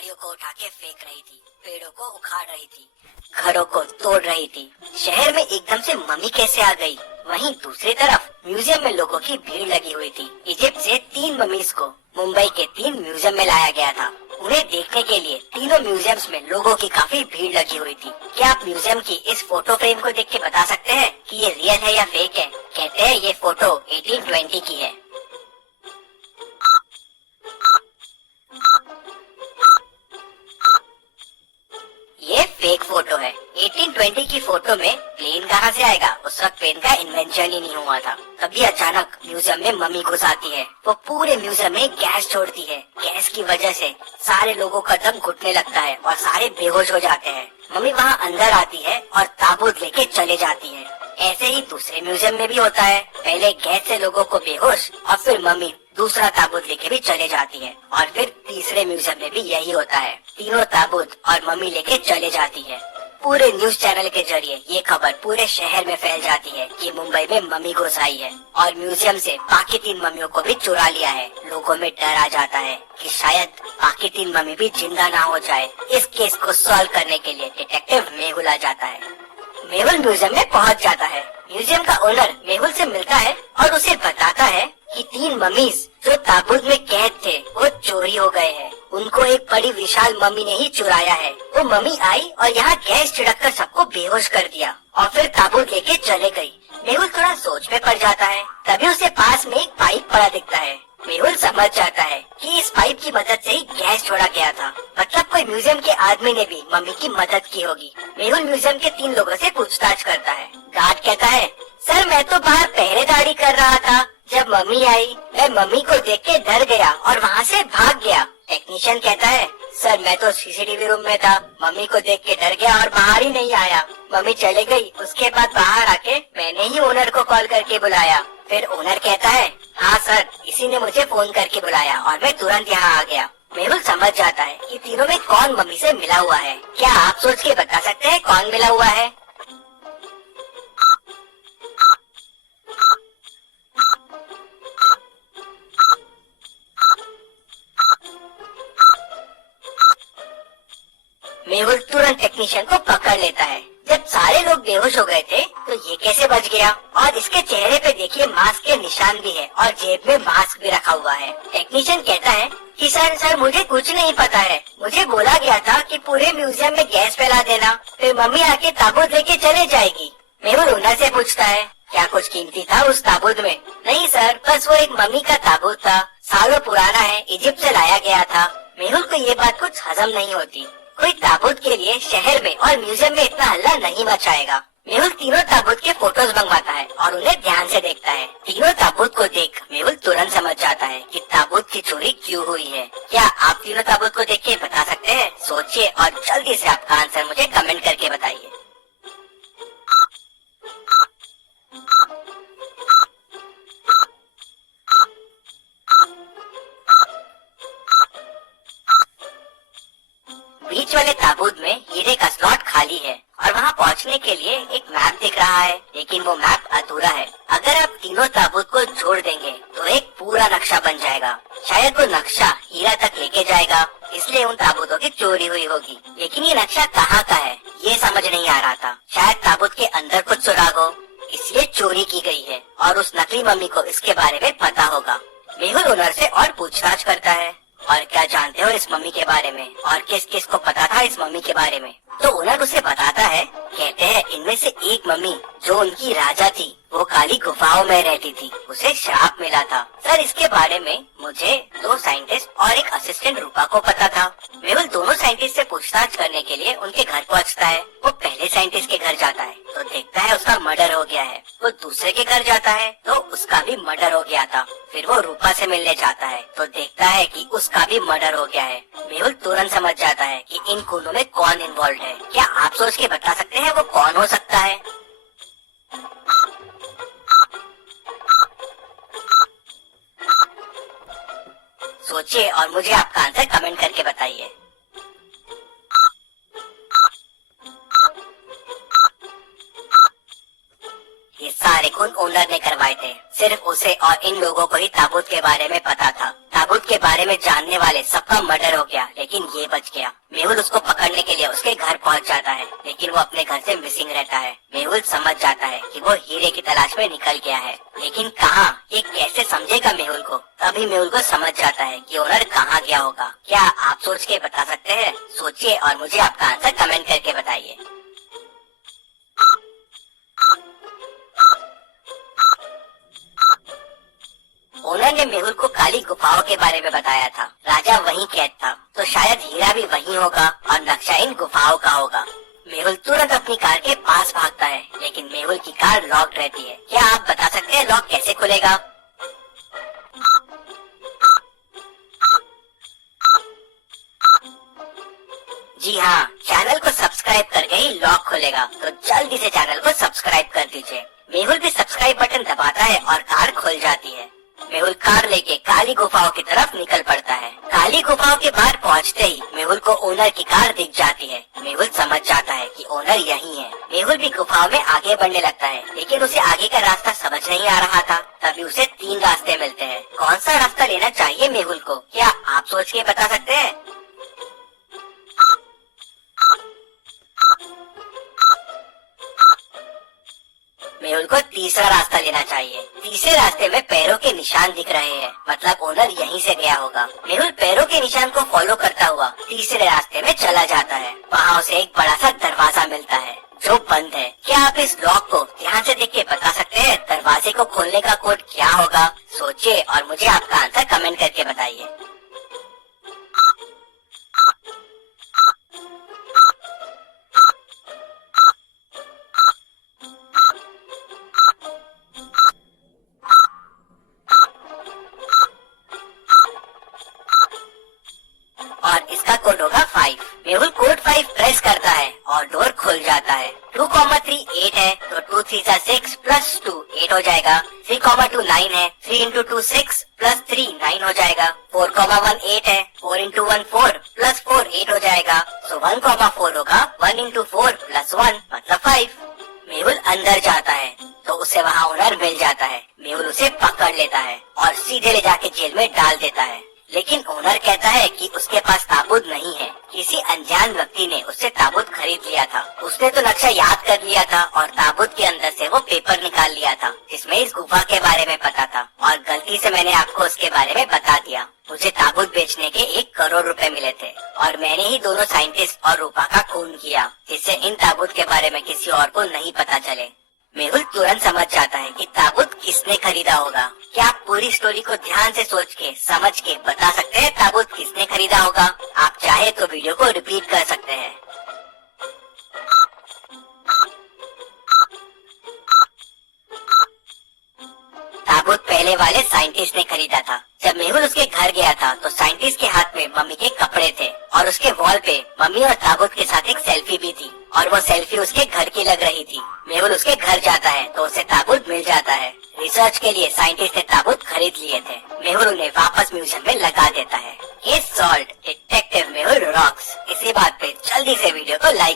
गाड़ियों को उठा के फेंक रही थी, पेड़ों को उखाड़ रही थी, घरों को तोड़ रही थी। शहर में एकदम से मम्मी कैसे आ गई? वहीं दूसरी तरफ म्यूजियम में लोगों की भीड़ लगी हुई थी। इजिप्ट से 3 मम्मीज को मुंबई के 3 म्यूजियम में लाया गया था। उन्हें देखने के लिए तीनों म्यूजियम्स में लोगों की काफी भीड़ लगी हुई थी। क्या आप म्यूजियम की इस फोटो फ्रेम को देख के बता सकते हैं कि ये रियल है या फेक है? कहते हैं ये फोटो 1820 की है। ये फेक फोटो है। 1820 की फोटो में प्लेन कहाँ से आएगा? उस वक्त प्लेन का इन्वेंशन ही नहीं हुआ था। तभी अचानक म्यूजियम में मम्मी घुस आती है। वो पूरे म्यूजियम में गैस छोड़ती है। गैस की वजह से सारे लोगों का दम घुटने लगता है और सारे बेहोश हो जाते हैं। मम्मी वहाँ अंदर आती है और ताबूत लेके चले जाती है। ऐसे ही दूसरे म्यूजियम में भी होता है। पहले गैस से लोगों को बेहोश और फिर मम्मी दूसरा ताबूत लेके भी चले जाती है और फिर तीसरे म्यूजियम में भी यही होता है। तीनों ताबूत और मम्मी लेके चले जाती है। पूरे न्यूज चैनल के जरिए ये खबर पूरे शहर में फैल जाती है कि मुंबई में मम्मी घुस आई है और म्यूजियम से बाकी 3 मम्मियों को भी चुरा लिया है। लोगों में डर आ जाता है कि शायद बाकी 3 मम्मी भी जिंदा ना हो जाए। इस केस को सॉल्व करने के लिए डिटेक्टिव मेहुल आ जाता है। मेहुल म्यूजियम में पहुंच जाता है। म्यूजियम का ओनर मेहुल से मिलता है और उसे बताता है कि 3 मम्मीज जो ताबूत में कैद थे वो चोरी हो गए हैं। उनको एक बड़ी विशाल मम्मी ने ही चुराया है। वो मम्मी आई और यहाँ गैस छिड़क कर सबको बेहोश कर दिया और फिर ताबूत लेके चले गई। मेहुल थोड़ा सोच में पड़ जाता है। तभी उसे पास में एक पाइप पड़ा दिखता है। मेहुल समझ जाता है कि इस पाइप की मदद से ही गैस छोड़ा गया था। मतलब कोई म्यूजियम के आदमी ने भी मम्मी की मदद की होगी। मेहुल म्यूजियम के 3 लोगों से पूछताछ करता है। गार्ड कहता है, सर मैं तो बाहर पहरेदारी कर रहा था। जब मम्मी आई मैं मम्मी को देख के डर गया और वहाँ से भाग गया। टेक्नीशियन कहता है, सर मैं तो सीसीटीवी रूम में था। मम्मी को देख के डर गया और बाहर ही नहीं आया। मम्मी चले गई। उसके बाद बाहर आके मैंने ही ओनर को कॉल करके बुलाया। फिर ओनर कहता है, हाँ सर इसी ने मुझे फोन करके बुलाया और मैं तुरंत यहाँ आ गया। मेहुल समझ जाता है कि तीनों में कौन मम्मी से मिला हुआ है। क्या आप सोच के बता सकते हैं कौन मिला हुआ है? मेहुल तुरंत टेक्नीशियन को पकड़ लेता है। जब सारे लोग बेहोश हो गए थे तो ये कैसे बच गया? और इसके चेहरे पे देखिए मास्क के निशान भी है और जेब में मास्क भी रखा हुआ है। टेक्नीशियन कहता है कि सर मुझे कुछ नहीं पता है। मुझे बोला गया था कि पूरे म्यूजियम में गैस फैला देना, फिर मम्मी आके ताबूत लेके चले जाएगी। मेहुल ओनर से पूछता है, क्या कुछ कीमती था उस ताबूत में? नहीं सर, बस वो एक मम्मी का ताबूत था। सालों पुराना है, इजिप्ट से लाया गया था। मेहुल को ये बात कुछ हजम नहीं होती। कोई ताबूत के लिए शहर में और म्यूजियम में इतना हल्ला नहीं मचाएगा। मेहुल तीनों ताबूत के फोटोज मंगवाता है और उन्हें ध्यान से देखता है। तीनों ताबूत को देख मेहुल तुरंत समझ जाता है कि ताबूत की चोरी क्यों हुई है। क्या आप तीनों ताबूत को देख के बता सकते हैं? सोचिए और जल्दी से आपका आंसर मुझे कमेंट करके बताइए। बीच वाले ताबूत में हीरे का स्लॉट खाली है और वहाँ पहुँचने के लिए एक मैप दिख रहा है, लेकिन वो मैप अधूरा है। अगर आप तीनों ताबूत को जोड़ देंगे तो एक पूरा नक्शा बन जाएगा। शायद वो नक्शा हीरा तक लेके जाएगा, इसलिए उन ताबूतों की चोरी हुई होगी। लेकिन ये नक्शा कहाँ का है ये समझ नहीं आ रहा था। शायद ताबूत के अंदर कुछ सुराग हो, इसलिए चोरी की गई है और उस नकली मम्मी को इसके बारे में पता होगा। मेहुल ओनर से और पूछताछ करता है, और क्या जानते हो इस मम्मी के बारे में और किस किस को पता था इस मम्मी के बारे में? तो ओनर उसे बताता है। कहते हैं इनमें से एक मम्मी जो उनकी राजा थी वो काली गुफाओं में रहती थी, उसे श्राप मिला था। सर इसके बारे में मुझे 2 साइंटिस्ट और एक असिस्टेंट रूपा को पता था। मेहुल दोनों साइंटिस्ट से पूछताछ करने के लिए उनके घर पहुंचता है। वो पहले साइंटिस्ट के घर जाता है तो देखता है उसका मर्डर हो गया है। वो दूसरे के घर जाता है तो उसका भी मर्डर हो गया था। फिर वो रूपा से मिलने जाता है तो देखता है कि उसका भी मर्डर हो गया है। मेहुल तुरंत समझ जाता है कि इन खूनों में कौन इन्वॉल्व है। क्या आप सोच के बता सकते हैं वो कौन हो सकता है? सोचिए और मुझे आपका आंसर कमेंट करके बताइए। ये सारे खून ओनर ने करवाए थे। सिर्फ उसे और इन लोगों को ही ताबूत के बारे में पता था। ताबूत के बारे में जानने वाले सबका मर्डर हो गया, लेकिन लेकिन ये बच गया। मेहुल उसको पकड़ने के लिए उसके घर पहुंच जाता है, लेकिन वो अपने घर से मिसिंग रहता है। मेहुल समझ जाता है कि वो हीरे की तलाश में निकल गया है, लेकिन कहाँ, ये कैसे समझेगा मेहुल को। तभी मेहुल को समझ जाता है कि ओनर कहाँ गया होगा। क्या आप सोच के बता सकते हैं? सोचिए और मुझे आपका आंसर कमेंट करके बताइए। ओनर ने मेहुल को काली गुफाओं के बारे में बताया था। राजा वहीं कैद था, तो शायद हीरा भी वहीं होगा और नक्शा इन गुफाओं का होगा। मेहुल तुरंत अपनी कार के पास भागता है, लेकिन मेहुल की कार लॉक्ड रहती है। क्या आप बता सकते हैं लॉक कैसे खुलेगा? जी हाँ, चैनल को सब्सक्राइब करके ही लॉक खुलेगा, तो जल्दी से चैनल को सब्सक्राइब कर दीजिए। मेहुल भी सब्सक्राइब बटन दबाता है और कार खुल जाती है। मेहुल कार लेके काली गुफाओं की तरफ निकल पड़ता है। काली गुफाओं के बाहर पहुंचते ही मेहुल को ओनर की कार दिख जाती है। मेहुल समझ जाता है कि ओनर यही है। मेहुल भी गुफाओं में आगे बढ़ने लगता है, लेकिन उसे आगे का रास्ता समझ नहीं आ रहा था। तभी उसे 3 रास्ते मिलते हैं। कौन सा रास्ता लेना चाहिए मेहुल को? क्या आप सोच के बता सकते हैं? मेहुल को तीसरा रास्ता लेना चाहिए। तीसरे रास्ते में पैरों के निशान दिख रहे हैं, मतलब ओनर यहीं से गया होगा। मेहुल पैरों के निशान को फॉलो करता हुआ तीसरे रास्ते में चला जाता है। वहाँ उसे एक बड़ा सा दरवाजा मिलता है जो बंद है। क्या आप इस लॉक को ध्यान से देख के बता सकते हैं दरवाजे को खोलने का कोड क्या होगा? सोचिए और मुझे आपका आंसर कमेंट करके बताइए। और इसका कोड होगा 5। मेहुल कोड 5 प्रेस करता है और डोर खुल जाता है। 2,3 8 है, तो 2 3 6 प्लस 2 8 हो जाएगा। 3,2 9 है, 3 into 2 6 प्लस 3 9 हो जाएगा। 4,1 8 है, 4 into 1 4 प्लस 4 8 हो जाएगा। सो 1,4 होगा 1 into 4 प्लस 1 मतलब 5। मेहुल अंदर जाता है तो उसे वहाँ ओनर मिल जाता है। मेहुल उसे पकड़ लेता है और सीधे ले जाके जेल में डाल देता है, लेकिन ओनर कहता है कि उसके पास ताबूत नहीं है। किसी अनजान व्यक्ति ने उससे ताबूत खरीद लिया था। उसने तो नक्शा याद कर लिया था और ताबूत के अंदर से वो पेपर निकाल लिया था जिसमें इस गुफा के बारे में पता था, और गलती से मैंने आपको उसके बारे में बता दिया। मुझे ताबूत बेचने के 1 करोड़ रुपए मिले थे और मैंने ही दोनों साइंटिस्ट और रूपा का खून किया, जिससे इन ताबूत के बारे में किसी और को नहीं पता चले। मेहुल तुरंत समझ जाता है कि ताबूत किसने खरीदा होगा। क्या आप पूरी स्टोरी को ध्यान से सोच के समझ के बता सकते हैं ताबूत किसने खरीदा होगा? आप चाहे तो वीडियो को रिपीट कर सकते हैं। ताबूत पहले वाले साइंटिस्ट ने खरीदा था। जब मेहुल उसके घर गया था तो साइंटिस्ट के हाथ में मम्मी के कपड़े थे और उसके वॉल पे मम्मी और ताबूत के साथ एक सेल्फी भी थी, और वो सेल्फी उसके घर की लग रही थी। मेहुल उसके घर जाता है तो उसे ताबूत मिल जाता है। रिसर्च के लिए साइंटिस्ट ने ताबूत खरीद लिए थे। मेहुल उन्हें वापस म्यूजियम में लगा देता है। Case solved, detective Mehul rocks. इसी बात पे जल्दी से वीडियो को लाइक